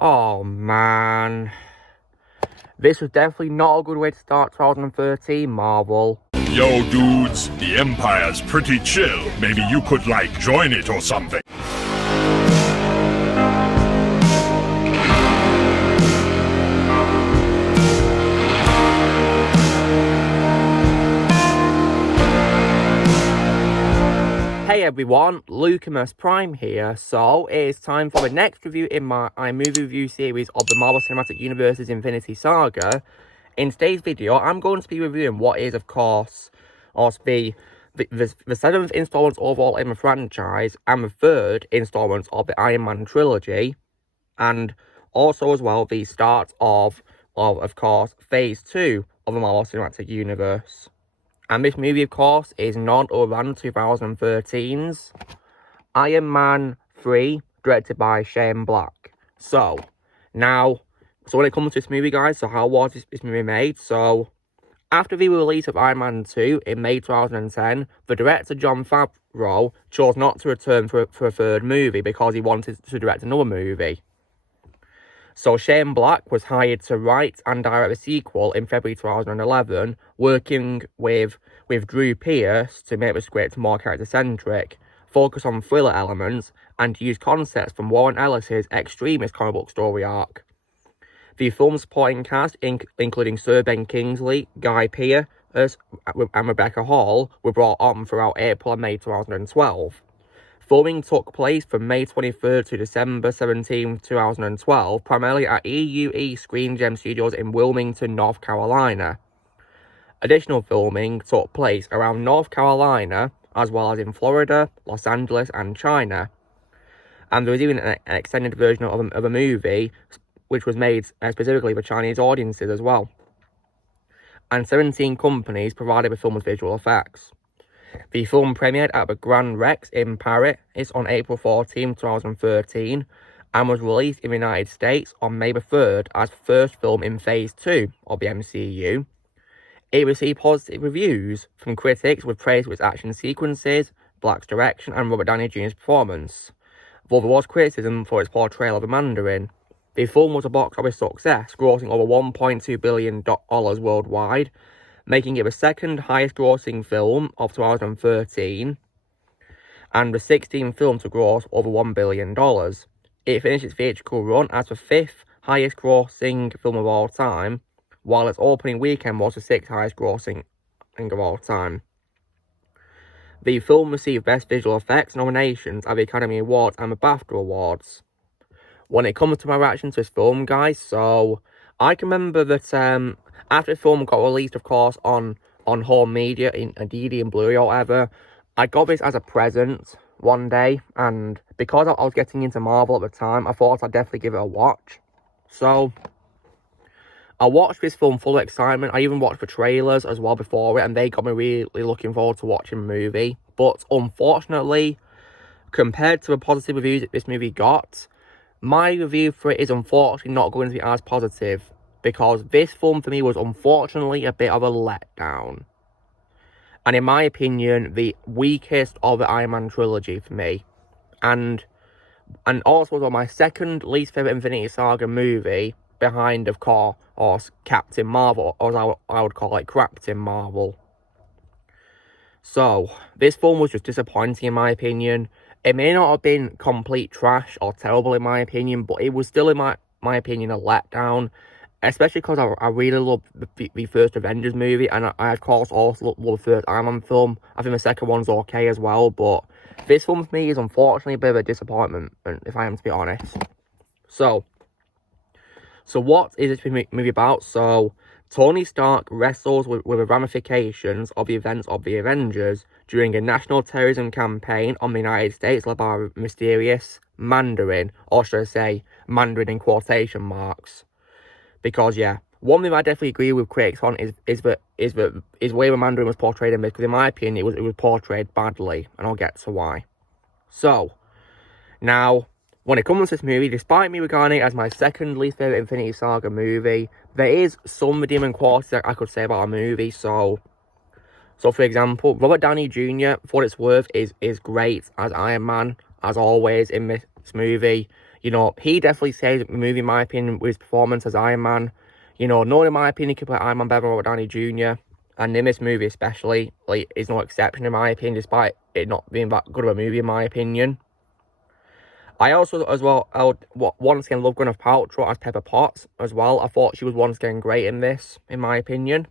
Oh man, this was definitely not a good way to start 2013, Marvel. Yo, dudes, the Empire's pretty chill. Maybe you could, join it or something. Hey everyone, Lucamus Prime here. So, it is time for the next review in my movie review series of the Marvel Cinematic Universe's Infinity Saga. In today's video, I'm going to be reviewing what is, of course, the 7th installment overall in the franchise and the 3rd installment of the Iron Man trilogy, and also as well the start of course, Phase 2 of the Marvel Cinematic Universe. And this movie, of course, is none other than 2013's Iron Man 3, directed by Shane Black. So when it comes to this movie, guys, so how was this movie made? So, after the release of Iron Man 2 in May 2010, the director Jon Favreau chose not to return for a 3rd movie because he wanted to direct another movie. So Shane Black was hired to write and direct the sequel in February 2011, working with Drew Pearce to make the script more character-centric, focus on thriller elements, and use concepts from Warren Ellis's Extremis comic book story arc. The film's supporting cast, including Sir Ben Kingsley, Guy Pearce, and Rebecca Hall, were brought on throughout April and May 2012. Filming took place from May 23rd to December 17, 2012, primarily at EUE Screen Gem Studios in Wilmington, North Carolina. Additional filming took place around North Carolina, as well as in Florida, Los Angeles, and China. And there was even an extended version of a movie, which was made specifically for Chinese audiences as well. And 17 companies provided the film's visual effects. The film premiered at the Grand Rex in Paris on April 14, 2013, and was released in the United States on May 3rd as the first film in Phase 2 of the MCU. It received positive reviews from critics with praise for its action sequences, Black's direction, and Robert Downey Jr.'s performance, though there was criticism for its portrayal of the Mandarin. The film was a box office success, grossing over $1.2 billion worldwide, making it the 2nd highest grossing film of 2013, and the 16th film to gross over $1 billion. It finished its theatrical run as the 5th highest grossing film of all time, while its opening weekend was the 6th highest grossing of all time. The film received Best Visual Effects nominations at the Academy Awards and the BAFTA Awards. When it comes to my reaction to this film, guys, so I can remember that after the film got released, of course, on home media, in a DVD and Blu-ray or whatever, I got this as a present one day, and because I was getting into Marvel at the time, I thought I'd definitely give it a watch. So, I watched this film full of excitement. I even watched the trailers as well before it, and they got me really looking forward to watching the movie. But unfortunately, compared to the positive reviews that this movie got, my review for it is unfortunately not going to be as positive, because this film for me was unfortunately a bit of a letdown. And in my opinion, the weakest of the Iron Man trilogy for me. And also was my 2nd least favourite Infinity Saga movie, behind, of course, Captain Marvel, or as I would call it, Craptain Marvel. So, this film was just disappointing in my opinion. It may not have been complete trash or terrible in my opinion, but it was still, in my opinion, a letdown. Especially because I really love the first Avengers movie, and I of course also love the 3rd Iron Man film. I think the 2nd one's okay as well, but this film for me is unfortunately a bit of a disappointment, if I am to be honest. So what is this movie about? So, Tony Stark wrestles with the ramifications of the events of the Avengers during a national terrorism campaign on the United States led by a mysterious Mandarin, or should I say, Mandarin in quotation marks. Because, yeah, one thing I definitely agree with critics on is the way the Mandarin was portrayed in this, because in my opinion, it was portrayed badly, and I'll get to why. So, now, when it comes to this movie, despite me regarding it as my 2nd least favourite Infinity Saga movie, there is some redeeming qualities that I could say about a movie. So for example, Robert Downey Jr., for what it's worth, is great as Iron Man, as always, in this movie. You know, he definitely saves the movie, in my opinion, with his performance as Iron Man. You know, no one, in my opinion, could play Iron Man better than Robert Downey Jr. And in this movie especially, like, is no exception, in my opinion, despite it not being that good of a movie, in my opinion. I also, as well, I would once again love Gwyneth Paltrow as Pepper Potts as well. I thought she was once again great in this, in my opinion.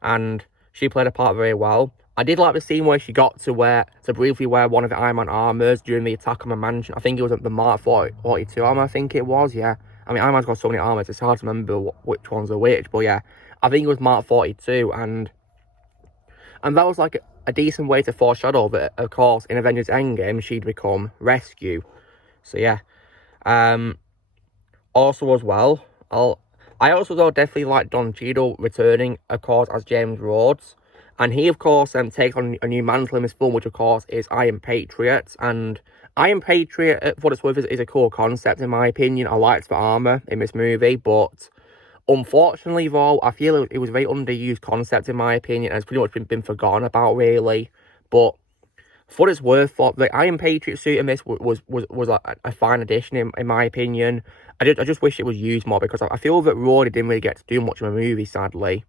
And she played a part very well. I did like the scene where she got to briefly wear one of the Iron Man armors during the attack on the mansion. I think it was the Mark 42 armor, I think it was, yeah. I mean, Iron Man's got so many armors, it's hard to remember which ones are which, but yeah. I think it was Mark 42, and that was like a decent way to foreshadow that, of course, in Avengers Endgame, she'd become Rescue. So yeah. Also as well, I also though definitely like Don Cheadle returning, of course, as James Rhodes. And he, of course, takes on a new mantle in this film, which, of course, is Iron Patriot. And Iron Patriot, for what it's worth, is a cool concept, in my opinion. I liked the armour in this movie, but unfortunately, though, I feel it was a very underused concept, in my opinion, and it's pretty much been forgotten about, really. But for what it's worth, the Iron Patriot suit in this was a fine addition, in my opinion. I just wish it was used more, because I feel that Roddy didn't really get to do much of a movie, sadly.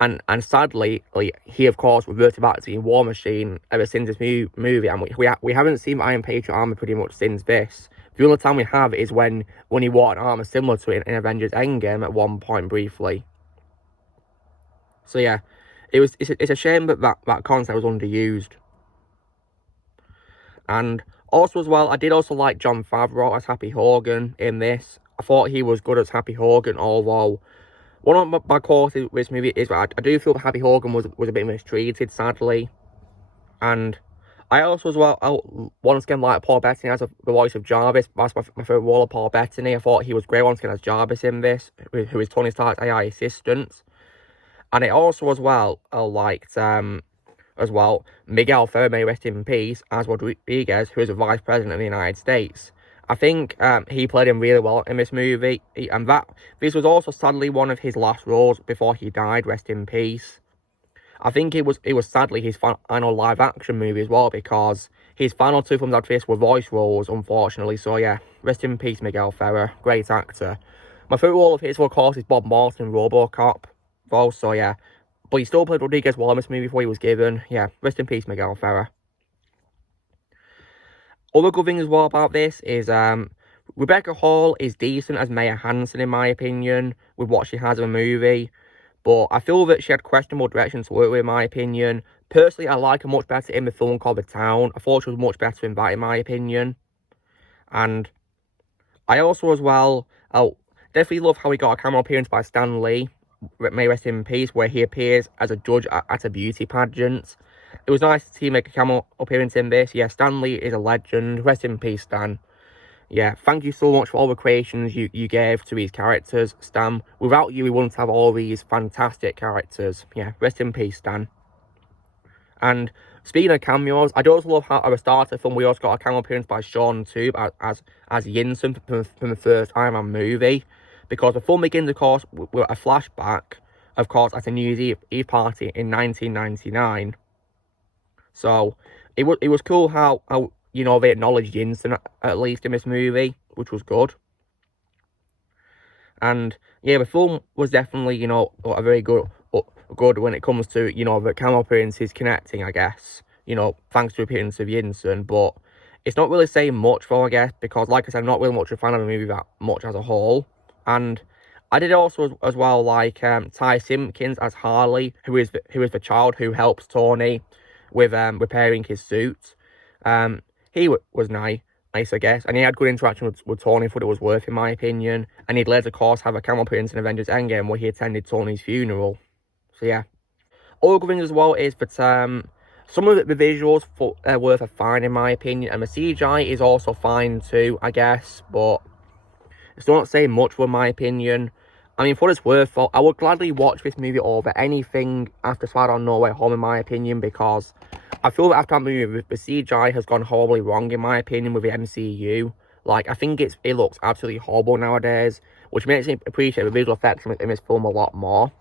And sadly, like, he, of course, reverted back to being War Machine ever since this movie, and we haven't seen the Iron Patriot armor pretty much since this. The only time we have is when he wore an armor similar to it in Avengers Endgame at one point briefly. So yeah, it's a shame that concept was underused. And also as well, I did also like Jon Favreau as Happy Hogan in this. I thought he was good as Happy Hogan, although one of my calls with this movie is that I do feel that Happy Hogan was a bit mistreated, sadly. And I also, as well, once again like Paul Bettany as the voice of Jarvis. That's my favourite role of Paul Bettany. I thought he was great once again as Jarvis in this, who is Tony Stark's AI assistant. And it also, as well, I liked, as well, Miguel Ferrer, may rest in peace, as Rodriguez, who is the Vice President of the United States. I think he played him really well in this movie, and this was also sadly one of his last roles before he died, rest in peace. I think it was sadly his final live-action movie as well, because his final two films after this were voice roles, unfortunately. So yeah, rest in peace, Miguel Ferrer, great actor. My favourite role of his, of course, is Bob Morton in RoboCop, though, so yeah. But he still played Rodriguez well in this movie before he was given. Yeah, rest in peace, Miguel Ferrer. Other good thing as well about this is Rebecca Hall is decent as Maya Hansen, in my opinion, with what she has in the movie. But I feel that she had questionable direction to work with, in my opinion. Personally, I like her much better in the film called The Town. I thought she was much better in that, in my opinion. And I also, as well, definitely love how he got a cameo appearance by Stan Lee, may rest in peace, where he appears as a judge at a beauty pageant. It was nice to see him make a cameo appearance in this. Yeah, Stan Lee is a legend. Rest in peace, Stan. Yeah, thank you so much for all the creations you gave to these characters, Stan. Without you, we wouldn't have all these fantastic characters. Yeah, rest in peace, Stan. And speaking of cameos, I do also love how at the start of the film we also got a cameo appearance by Sean Tube as Yinsen from the first Iron Man movie. Because the film begins, of course, with a flashback, of course, at a New Year's Eve party in 1999. So it was cool how you know, they acknowledged Yinsen at least in this movie, which was good. And yeah, the film was definitely, you know, a very good when it comes to, you know, the cameo appearances connecting, I guess. You know, thanks to the appearance of Yinsen, but it's not really saying much though, I guess, because like I said, I'm not really much a fan of the movie that much as a whole. And I did also as well like Ty Simpkins as Harley, who is the child who helps Tony with repairing his suit. He was nice, I guess, and he had good interaction with Tony for what it was worth, in my opinion. And he'd later, of course, have a cameo appearance in Avengers Endgame where he attended Tony's funeral. So yeah. Other good things as well is that some of the visuals are worth a fine, in my opinion, and the CGI is also fine too, I guess, but it's not saying much for my opinion. I mean, for what it's worth, I would gladly watch this movie over anything after Spider-Man No Way Home, in my opinion, because I feel that after that movie, the CGI has gone horribly wrong, in my opinion, with the MCU. Like, I think it looks absolutely horrible nowadays, which makes me appreciate the visual effects in this film a lot more.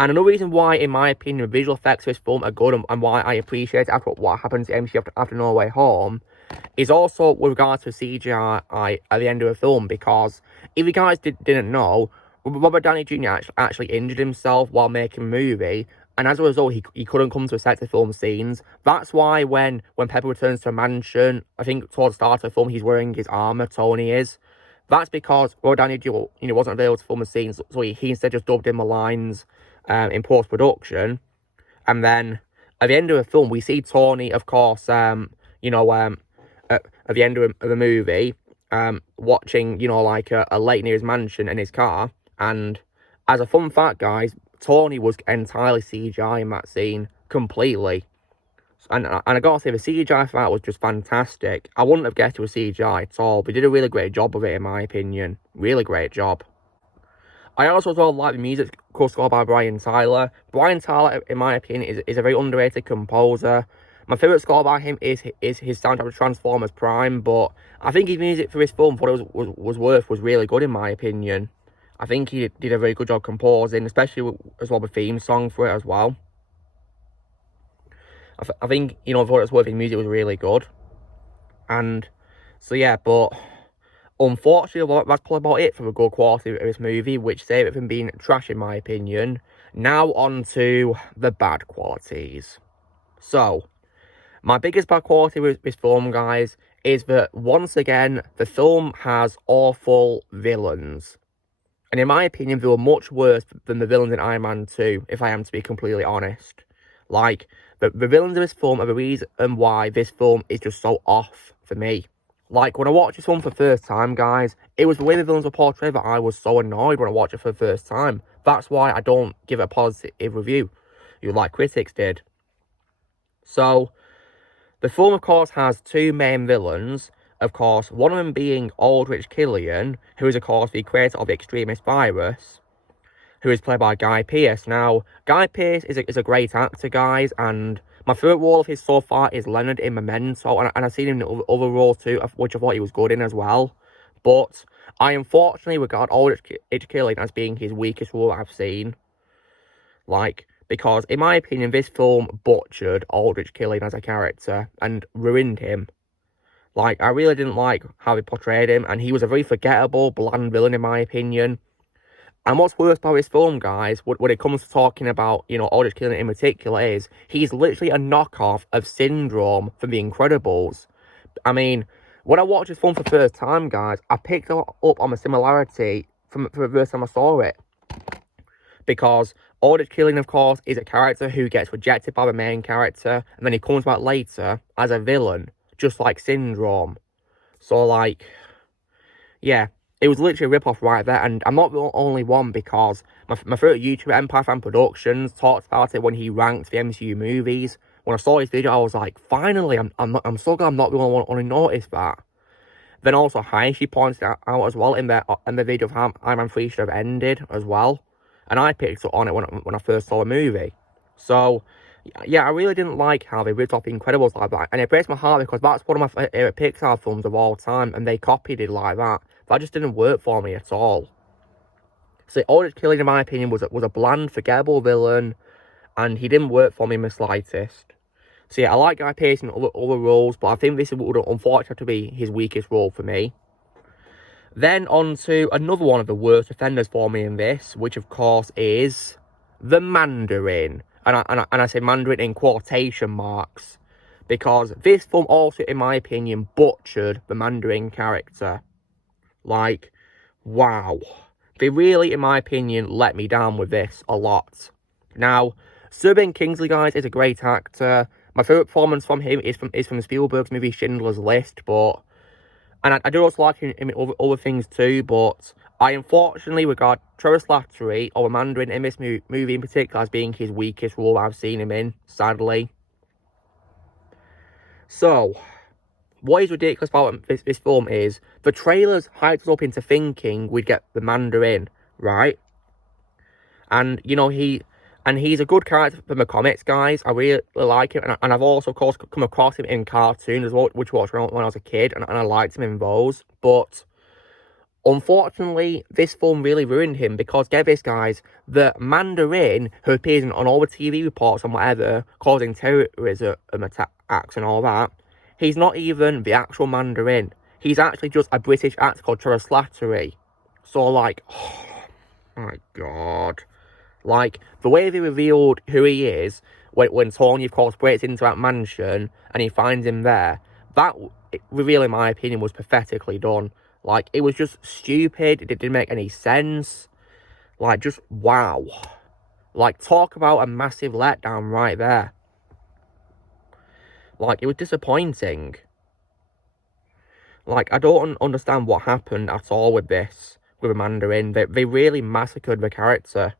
And another reason why, in my opinion, the visual effects of this film are good and why I appreciate it after what happens to MCU after No Way Home is also with regards to CGI at the end of the film, because if you guys didn't know, Robert Downey Jr. actually injured himself while making a movie, and as a result, he couldn't come to a set to film scenes. That's why when Pepper returns to a mansion, I think towards the start of the film, he's wearing his armor, Tony is. That's because Robert Downey Jr. Wasn't available to film the scenes, so he instead just dubbed in the lines in post-production. And then at the end of the film, we see Tony, of course, at the end of the movie, watching, like a lake near his mansion in his car. And as a fun fact, guys, Tony was entirely CGI in that scene, completely. And I gotta say, the CGI for that was just fantastic. I wouldn't have guessed it was CGI at all, but they did a really great job of it, in my opinion. Really great job. I also as well like the music score by Brian Tyler. Brian Tyler, in my opinion, is a very underrated composer. My favourite score by him is his soundtrack to Transformers Prime, but I think his music for this film, for what it was really good, in my opinion. I think he did a very good job composing, especially as well the theme song for it as well. I think, for what it's worth, his music was really good. And, so yeah, but unfortunately, that's probably about it for the good quality of this movie, which saved it from being trash, in my opinion. Now on to the bad qualities. So, my biggest bad quality with this film, guys, is that, once again, the film has awful villains. And in my opinion, they were much worse than the villains in Iron Man 2, if I am to be completely honest. Like, the villains of this film are the reason why this film is just so off for me. Like, when I watched this film for the first time, guys, it was the way the villains were portrayed that I was so annoyed when I watched it for the first time. That's why I don't give it a positive review, like critics did. So, the film, of course, has two main villains. Of course, one of them being Aldrich Killian, who is, of course, the creator of the Extremis virus, who is played by Guy Pearce. Now, Guy Pearce is a great actor, guys, and my favourite role of his so far is Leonard in Memento, and I've seen him in other roles too, which I thought he was good in as well. But I unfortunately regard Aldrich Killian as being his weakest role I've seen. Because, in my opinion, this film butchered Aldrich Killian as a character and ruined him. I really didn't like how they portrayed him, and he was a very forgettable, bland villain, in my opinion. And what's worse about this film, guys, when it comes to talking about, Aldrich Killian in particular, is he's literally a knockoff of Syndrome from The Incredibles. I mean, when I watched this film for the first time, guys, I picked up on the similarity from the first time I saw it. Because Aldrich Killian, of course, is a character who gets rejected by the main character, and then he comes back later as a villain, just like Syndrome. So, yeah, it was literally a rip-off right there, and I'm not the only one, because my favourite YouTuber, Empire Fan Productions, talked about it when he ranked the MCU movies. When I saw his video, I was like, finally, I'm so glad I'm not the only one who noticed that. Then also, Hayashi pointed out as well in the video of how Iron Man 3 should have ended as well. And I picked up on it when I first saw the movie. So, yeah, I really didn't like how they ripped off The Incredibles like that. And it breaks my heart, because that's one of my favourite Pixar films of all time, and they copied it like that. That just didn't work for me at all. So, Aldrich Killian, in my opinion, was a bland, forgettable villain, and he didn't work for me in the slightest. So, yeah, I like Guy Pearce in other roles, but I think this would unfortunately have to be his weakest role for me. Then on to another one of the worst offenders for me in this, which of course is the Mandarin. And I say Mandarin in quotation marks, because this film also, in my opinion, butchered the Mandarin character. Wow. They really, in my opinion, let me down with this a lot. Now, Sir Ben Kingsley, guys, is a great actor. My favourite performance from him is from Spielberg's movie Schindler's List, but... And I do also like him in other things too, but I unfortunately regard Trevor Slattery, or the Mandarin, in this movie in particular, as being his weakest role I've seen him in, sadly. So, what is ridiculous about this film is, the trailers hyped us up into thinking we'd get the Mandarin, right? And, he's a good character from the comics, guys. I really like him. And I've also, of course, come across him in cartoons as well, which I watched when I was a kid. And I liked him in those. But, unfortunately, this film really ruined him. Because, get this, guys. The Mandarin, who appears on all the TV reports and whatever, causing terrorism attacks and all that, He's not even the actual Mandarin. He's actually just a British actor called Trevor Slattery. So, like, oh my god. Like, the way they revealed who he is, when Tony, of course, breaks into that mansion and he finds him there, that reveal, in my opinion, was pathetically done. Like, it was just stupid. It didn't make any sense. Like, just wow. Like, talk about a massive letdown right there. Like, it was disappointing. Like, I don't understand what happened at all with this, with the Mandarin. They really massacred the character.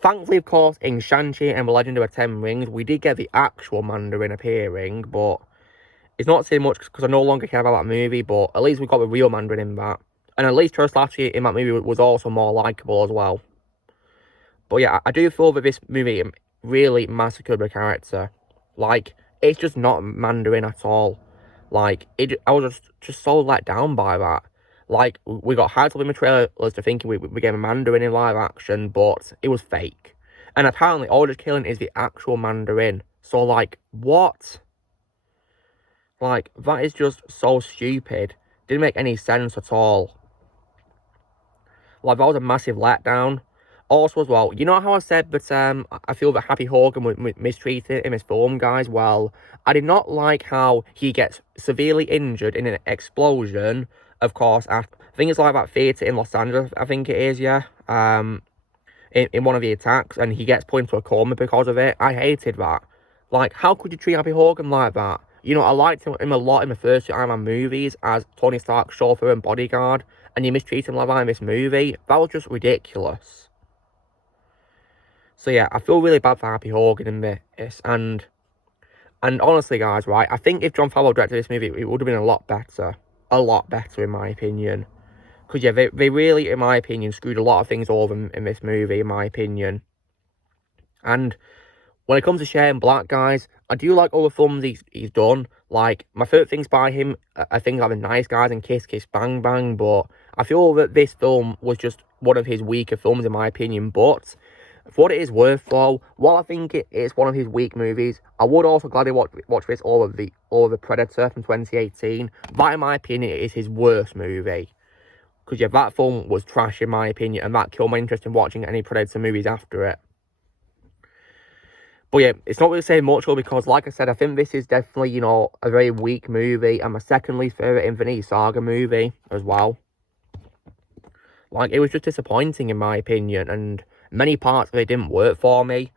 Thankfully, of course, in Shang-Chi and the Legend of the Ten Rings, we did get the actual Mandarin appearing, but it's not saying much because I no longer care about that movie, but at least we got the real Mandarin in that. And at least Trevor Slattery in that movie was also more likeable as well. But yeah, I do feel that this movie really massacred the character. Like, it's just not Mandarin at all. Like, I was just so let down by that. Like, we got hyped up in the trailers to thinking we getting a Mandarin in live action, but it was fake. And apparently, Aldrich Killian is the actual Mandarin. So, like, what? Like, that is just so stupid. Didn't make any sense at all. Like, that was a massive letdown. Also, as well, you know how I said that I feel that Happy Hogan was mistreated in this film, guys? Well, I did not like how he gets severely injured in an explosion, of course, I think it's like that theatre in Los Angeles, I think it is, yeah, in one of the attacks, and he gets put into a coma because of it. I hated that. Like, how could you treat Happy Hogan like that? You know, I liked him a lot in the first two Iron Man movies as Tony Stark's chauffeur and bodyguard, and you mistreat him like that in this movie. That was just ridiculous. So yeah, I feel really bad for Happy Hogan in this, and honestly, guys, right, I think if Jon Favreau directed this movie, it would have been a lot better in my opinion. Because yeah, they really, in my opinion, screwed a lot of things over in this movie, in my opinion. And when it comes to Shane Black, guys, I do like all the films he's done. Like, my favourite things by him are things like The Nice Guys and Kiss Kiss Bang Bang, but I feel that this film was just one of his weaker films, in my opinion. But for what it is worth, though, while I think it is one of his weak movies, I would also gladly watch this over the Predator from 2018. That, in my opinion, is his worst movie. Because, yeah, that film was trash, in my opinion, and that killed my interest in watching any Predator movies after it. But, yeah, it's not really saying much, though, because, like I said, I think this is definitely, you know, a very weak movie, and my second least favourite Infinity Saga movie as well. Like, it was just disappointing, in my opinion, and many parts of it didn't work for me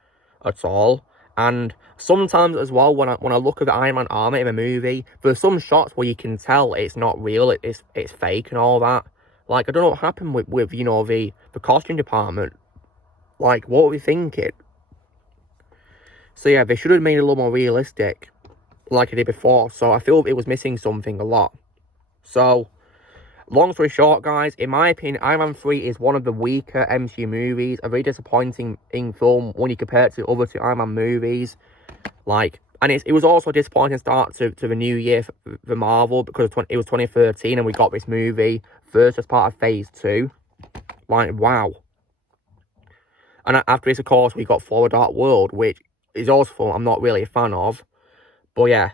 at all. And sometimes as well, when I look at the Iron Man armor in a movie, there's some shots where you can tell it's not real, it's fake and all that. Like, I don't know what happened with you know, the costume department. Like, what were we thinking? So yeah, they should have made it a little more realistic, like I did before. So I feel it was missing something a lot. So, long story short, guys, in my opinion, Iron Man 3 is one of the weaker MCU movies. A very disappointing film when you compare it to other two Iron Man movies. Like, and it was also a disappointing start to the new year for Marvel, because it was 2013 and we got this movie first as part of Phase 2. Like, wow. And after this, of course, we got Thor: Dark World, which is also I'm not really a fan of. But yeah,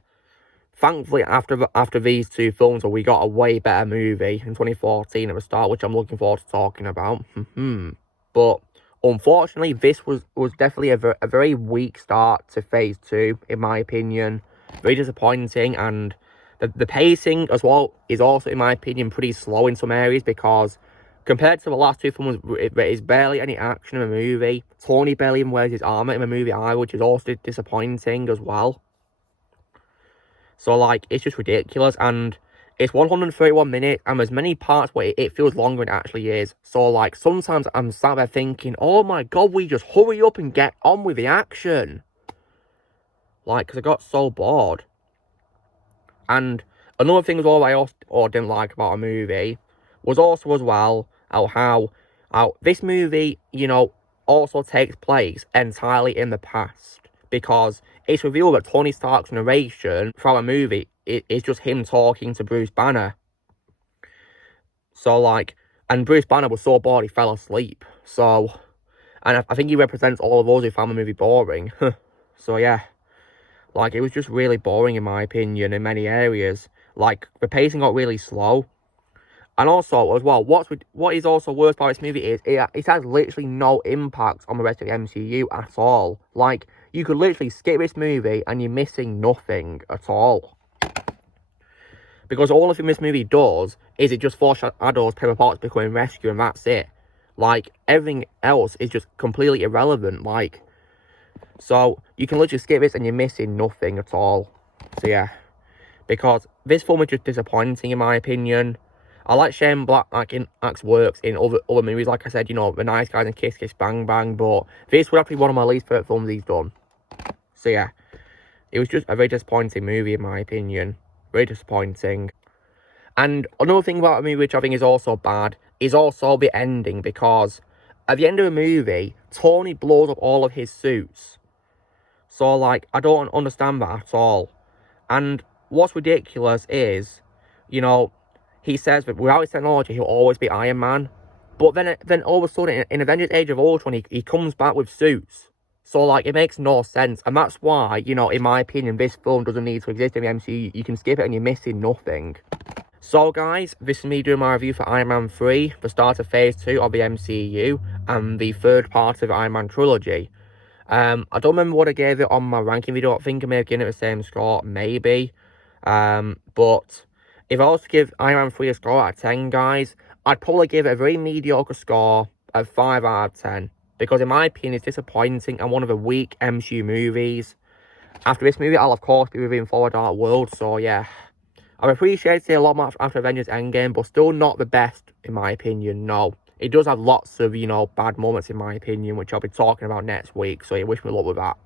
thankfully, after these two films, we got a way better movie in 2014 at the start, which I'm looking forward to talking about. But unfortunately, this was definitely a very weak start to Phase 2, in my opinion. Very disappointing, and the pacing as well is also, in my opinion, pretty slow in some areas, because compared to the last two films, there is barely any action in the movie. Tony barely even wears his armor in the movie either, which is also disappointing as well. So, like, it's just ridiculous, and it's 131 minutes, and there's many parts where it feels longer than it actually is. So, like, sometimes I'm sat there thinking, oh my god, we just hurry up and get on with the action. Like, because I got so bored. And another thing as well I also didn't like about a movie was also as well how this movie, you know, also takes place entirely in the past. Because it's revealed that Tony Stark's narration throughout the movie is just him talking to Bruce Banner. So, like, and Bruce Banner was so bored he fell asleep. So, and I think he represents all of us who found the movie boring. So, yeah. Like, it was just really boring in my opinion in many areas. Like, the pacing got really slow. And also, as well, what is also worse about this movie is it has literally no impact on the rest of the MCU at all. Like, you could literally skip this movie and you're missing nothing at all. Because all of this movie does is it just foreshadows Pepper Potts becoming rescued, and that's it. Like, everything else is just completely irrelevant. Like, so you can literally skip this and you're missing nothing at all. So yeah, because this film is just disappointing in my opinion. I like Shane Black's works in other movies, like I said, you know, The Nice Guys and Kiss Kiss Bang Bang, but this would have to be one of my least favourite films he's done. So yeah, it was just a very disappointing movie in my opinion. Very disappointing. And another thing about the movie which I think is also bad is also the ending, because at the end of the movie, Tony blows up all of his suits. So, like, I don't understand that at all. And what's ridiculous is, you know, he says that without his technology, he'll always be Iron Man. But then all of a sudden, in Avengers Age of Ultron, he comes back with suits. So, like, it makes no sense. And that's why, you know, in my opinion, this film doesn't need to exist in the MCU. You can skip it and you're missing nothing. So, guys, this is me doing my review for Iron Man 3, the start of Phase 2 of the MCU, and the third part of the Iron Man trilogy. I don't remember what I gave it on my ranking video. I think I may have given it the same score, maybe. But if I was to give Iron Man 3 a score out of 10, guys, I'd probably give it a very mediocre score of 5 out of 10. Because in my opinion, it's disappointing and one of the weak MCU movies. After this movie, I'll of course be reviewing Thor: Dark World, so yeah. I've appreciated it a lot more after Avengers Endgame, but still not the best in my opinion, no. It does have lots of, you know, bad moments in my opinion, which I'll be talking about next week, so you wish me luck with that.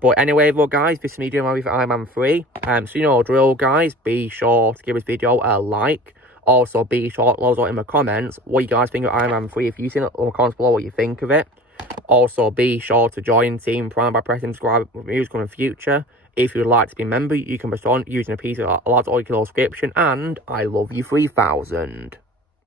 But anyway, though, guys, this is me doing my review for Iron Man 3. So you know, drill, guys, be sure to give this video a like. Also, be sure to let us know in the comments what you guys think of Iron Man 3. If you've seen it, in the comments below what you think of it. Also, be sure to join Team Prime by pressing subscribe with reviews coming in the future. If you'd like to be a member, you can respond using a piece of a large or subscription. And I love you 3000.